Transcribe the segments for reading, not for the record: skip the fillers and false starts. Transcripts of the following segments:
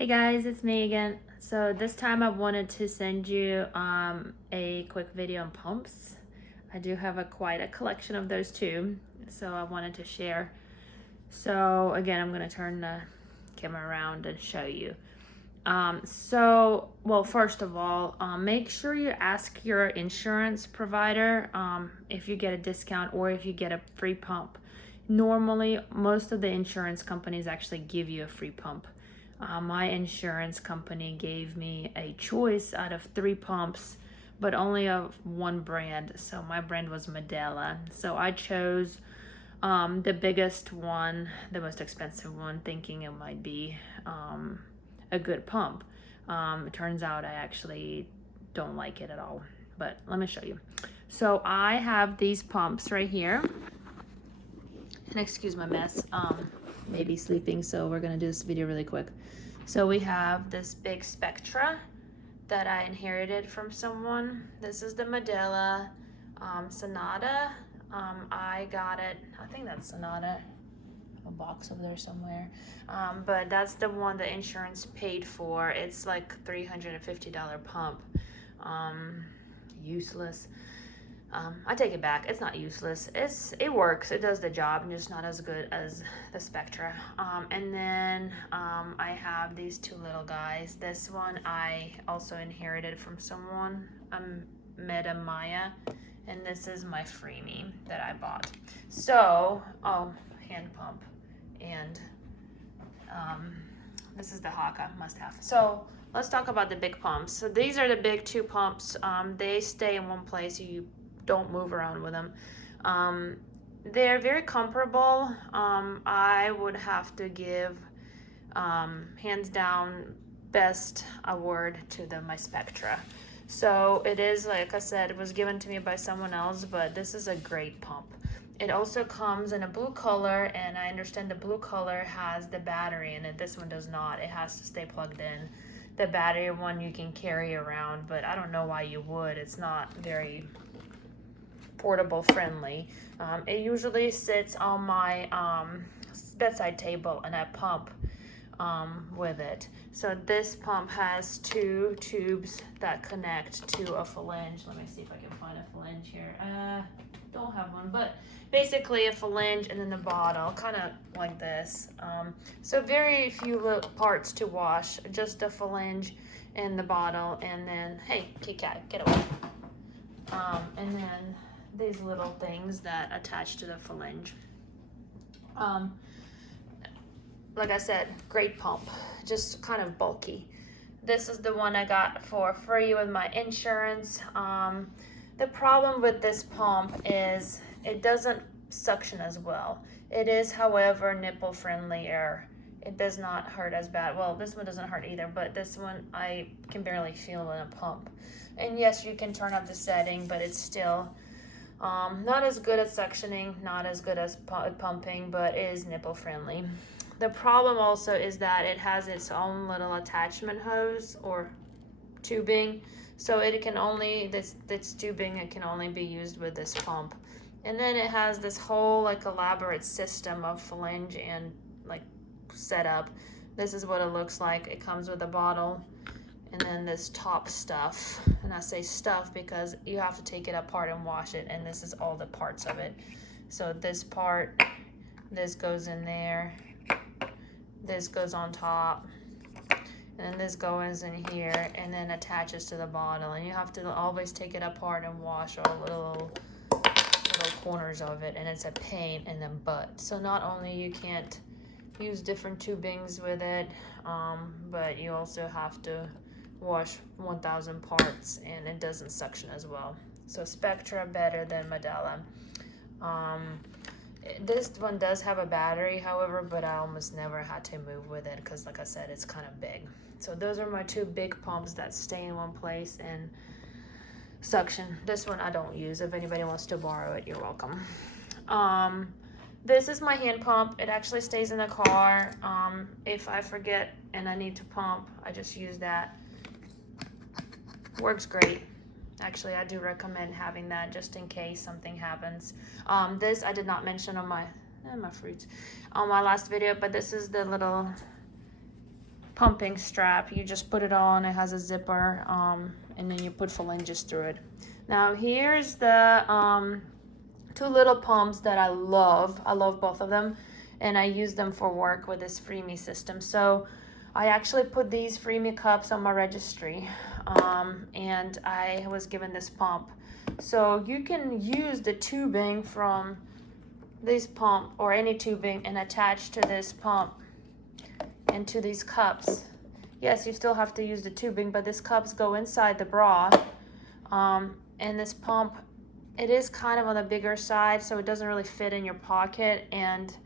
Hey guys, it's me again. So this time I wanted to send you a quick video on pumps. I do have quite a collection of those too, so I wanted to share. So again, I'm going to turn the camera around and show you. Well, first of all, make sure you ask your insurance provider if you get a discount or if you get a free pump. Normally, most of the insurance companies actually give you a free pump. My insurance company gave me a choice out of 3 pumps, but only of one brand. So my brand was Medela. So I chose the biggest one, the most expensive one, thinking it might be a good pump. It turns out I actually don't like it at all, but let me show you. So I have these pumps right here, and excuse my mess, maybe sleeping, so we're gonna do this video really quick. So we have this big Spectra that I inherited from someone. This is the Medela Sonata. I got it, I think that's Sonata, a box over there somewhere, but that's the one the insurance paid for. It's like $350 pump. Useless. I take it back. It's not useless. It works. It does the job, and just not as good as the Spectra. And then I have these 2 little guys. This one I also inherited from someone, Meta Maya, and this is my freebie that I bought. So, hand pump, and this is the Haka must-have. So let's talk about the big pumps. So these are the big 2 pumps. They stay in one place. You don't move around with them. They're very comparable. I would have to give hands down best award to my Spectra. So it is, like I said, it was given to me by someone else, but this is a great pump. It also comes in a blue color, and I understand the blue color has the battery in it. This one does not. It has to stay plugged in. The battery one you can carry around, but I don't know why you would. It's not very portable friendly. It usually sits on my bedside table, and I pump with it. So this pump has 2 tubes that connect to a phalange. Let me see if I can find a phalange here. Don't have one, but basically a phalange and then the bottle, kind of like this. So very few little parts to wash, just a phalange and the bottle, and then, hey, kitty cat, get away. And then these little things that attach to the phalange. Like I said, great pump, just kind of bulky. This is the one I got for free with my insurance. The problem with this pump is it doesn't suction as well. It is, however, nipple friendlier. It does not hurt as bad. Well, this one doesn't hurt either, but this one I can barely feel in a pump. And yes, you can turn up the setting, but it's still not as good at suctioning, not as good as pumping, but it is nipple friendly. The problem also is that it has its own little attachment hose or tubing, so it can only, this tubing, it can only be used with this pump. And then it has this whole like elaborate system of phalange and like setup. This is what it looks like. It comes with a bottle and then this top stuff, and I say stuff because you have to take it apart and wash it, and this is all the parts of it. So this part, this goes in there, this goes on top, and then this goes in here and then attaches to the bottle, and you have to always take it apart and wash all little corners of it, and it's a pain in the butt. So not only you can't use different tubings with it, but you also have to wash 1,000 parts, and it doesn't suction as well. So Spectra better than Medela. This one does have a battery, however, but I almost never had to move with it because, like I said, it's kind of big. So those are my 2 big pumps that stay in one place and suction. This one I don't use. If anybody wants to borrow it, you're welcome. This is my hand pump. It actually stays in the car. If I forget and I need to pump, I just use that. Works great. Actually, I do recommend having that just in case something happens. This I did not mention on my fruits on my last video, but this is the little pumping strap. You just put it on, it has a zipper, and then you put phalanges through it. Now here's the two little pumps that I love. I love both of them, and I use them for work with this Freeme system. So I actually put these Freeme cups on my registry, and I was given this pump. So you can use the tubing from this pump or any tubing and attach to this pump and to these cups. Yes, you still have to use the tubing, but these cups go inside the bra. And this pump, it is kind of on the bigger side, so it doesn't really fit in your pocket, and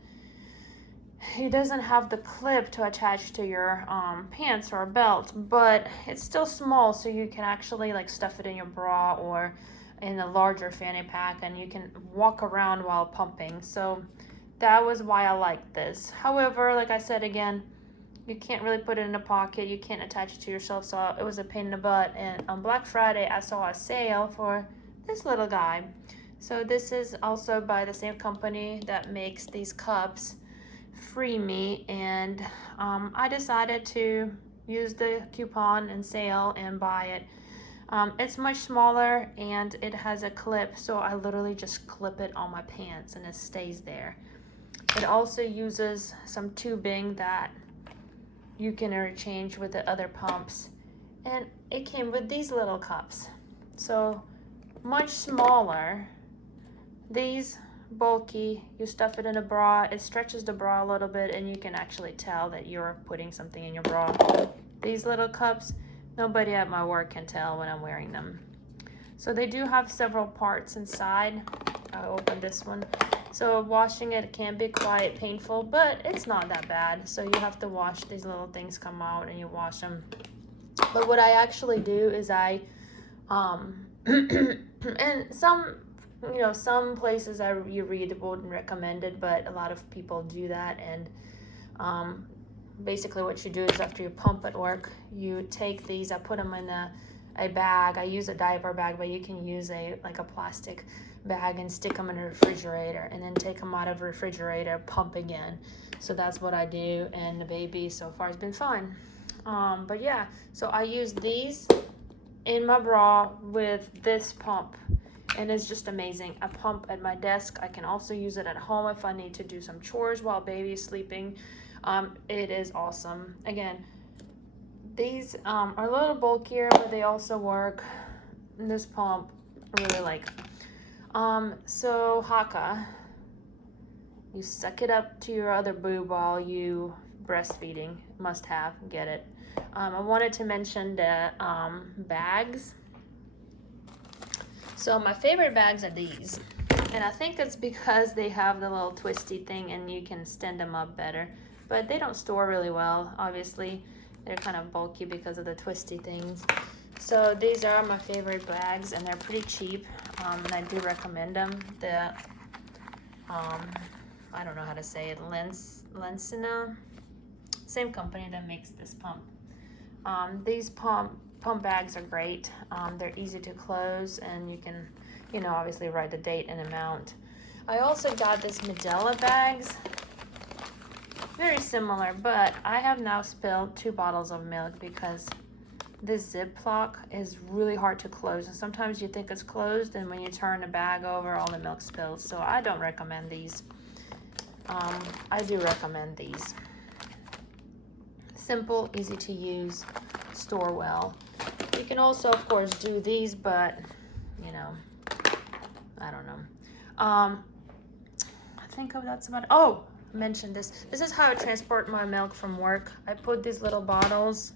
it doesn't have the clip to attach to your pants or belt, but it's still small, so you can actually like stuff it in your bra or in a larger fanny pack, and you can walk around while pumping. So that was why I liked this. However, like I said again, you can't really put it in a pocket, you can't attach it to yourself, so it was a pain in the butt. And on Black Friday I saw a sale for this little guy. So this is also by the same company that makes these cups, Freeme, and I decided to use the coupon and sale and buy it. It's much smaller and it has a clip, so I literally just clip it on my pants and it stays there. It also uses some tubing that you can interchange with the other pumps, and it came with these little cups, so much smaller. These bulky, you stuff it in a bra, it stretches the bra a little bit, and you can actually tell that you're putting something in your bra. These little cups, nobody at my work can tell when I'm wearing them. So they do have several parts inside. I'll open this one. So washing it can be quite painful, but it's not that bad. So you have to wash, these little things come out and you wash them. But what I actually do is I, and some places you read wouldn't recommend it, but a lot of people do that. And basically what you do is after you pump at work, you take these, I put them in a bag. I use a diaper bag, but you can use a plastic bag and stick them in a refrigerator, and then take them out of the refrigerator, pump again. So that's what I do, and the baby so far has been fine. But yeah, so I use these in my bra with this pump, and it's just amazing. I pump at my desk. I can also use it at home if I need to do some chores while baby's sleeping. It is awesome. Again, these are a little bulkier, but they also work. This pump I really like. So Haakaa, you suck it up to your other boob while you breastfeeding. Must have, get it. I wanted to mention the bags. So my favorite bags are these, and I think it's because they have the little twisty thing and you can stand them up better, but they don't store really well. Obviously they're kind of bulky because of the twisty things. So these are my favorite bags, and they're pretty cheap, and I do recommend them. The I don't know how to say it, Lensina, same company that makes this pump. These pump bags are great. They're easy to close, and you can, obviously write the date and amount. I also got this Medela bags, very similar, but I have now spilled 2 bottles of milk because this Ziploc is really hard to close, and sometimes you think it's closed, and when you turn the bag over, all the milk spills. So I don't recommend these. I do recommend these. Simple, easy to use, store well. You can also, of course, do these, but I don't know. I think that's about it. Oh, I mentioned this. This is how I transport my milk from work. I put these little bottles.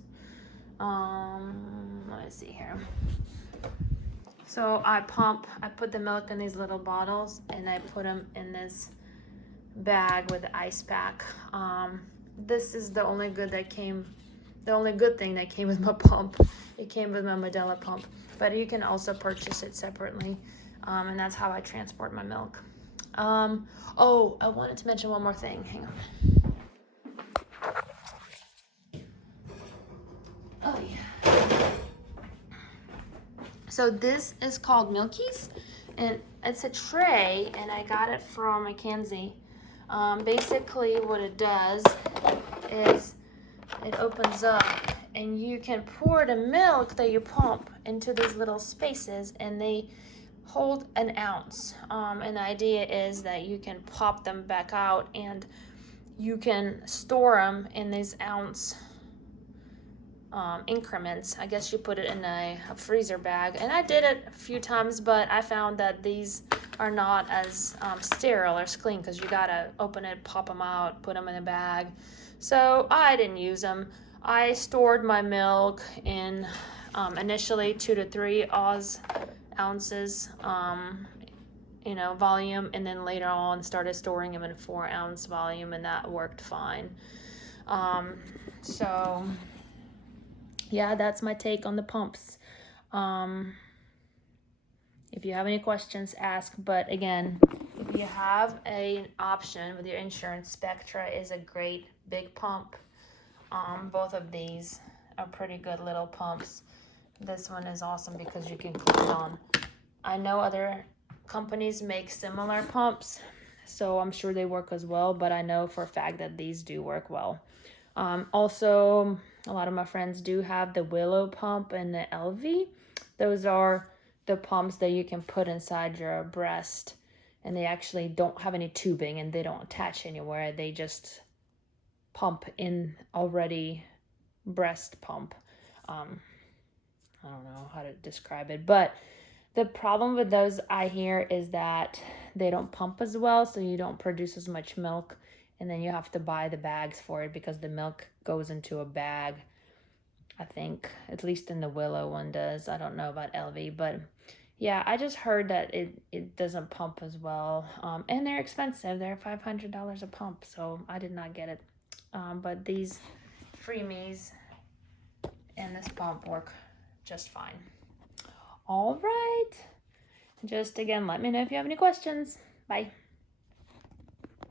Let me see here. So I put the milk in these little bottles, and I put them in this bag with the ice pack. This is the only good thing that came with my pump. It came with my Medela pump, but you can also purchase it separately, and that's how I transport my milk. Oh, I wanted to mention one more thing. Hang on. Oh yeah. So this is called Milky's, and it's a tray, and I got it from Mackenzie. Basically what it does is it opens up and you can pour the milk that you pump into these little spaces, and they hold an ounce. And the idea is that you can pop them back out and you can store them in these ounce increments. I guess you put it in a freezer bag, and I did it a few times, but I found that these are not as sterile or as clean, because you gotta open it, pop them out, put them in a bag. So I didn't use them. I stored my milk in initially 2 to 3 ounces volume, and then later on started storing them in 4-ounce volume, and that worked fine. So yeah, that's my take on the pumps. If you have any questions, ask. But again, if you have an option with your insurance, Spectra is a great big pump. Both of these are pretty good little pumps. This one is awesome because you can clip it on. I know other companies make similar pumps, so I'm sure they work as well, but I know for a fact that these do work well. Also, a lot of my friends do have the Willow pump and the Elvie. Those are the pumps that you can put inside your breast, and they actually don't have any tubing and they don't attach anywhere. They just pump in already breast pump. I don't know how to describe it, but the problem with those, I hear, is that they don't pump as well, so you don't produce as much milk, and then you have to buy the bags for it because the milk goes into a bag. I think, at least in the Willow one does. I don't know about Elvie, but yeah, I just heard that it doesn't pump as well. And they're expensive. They're $500 a pump, so I did not get it. But these Freemies and this pump work just fine. All right. Just again, let me know if you have any questions. Bye.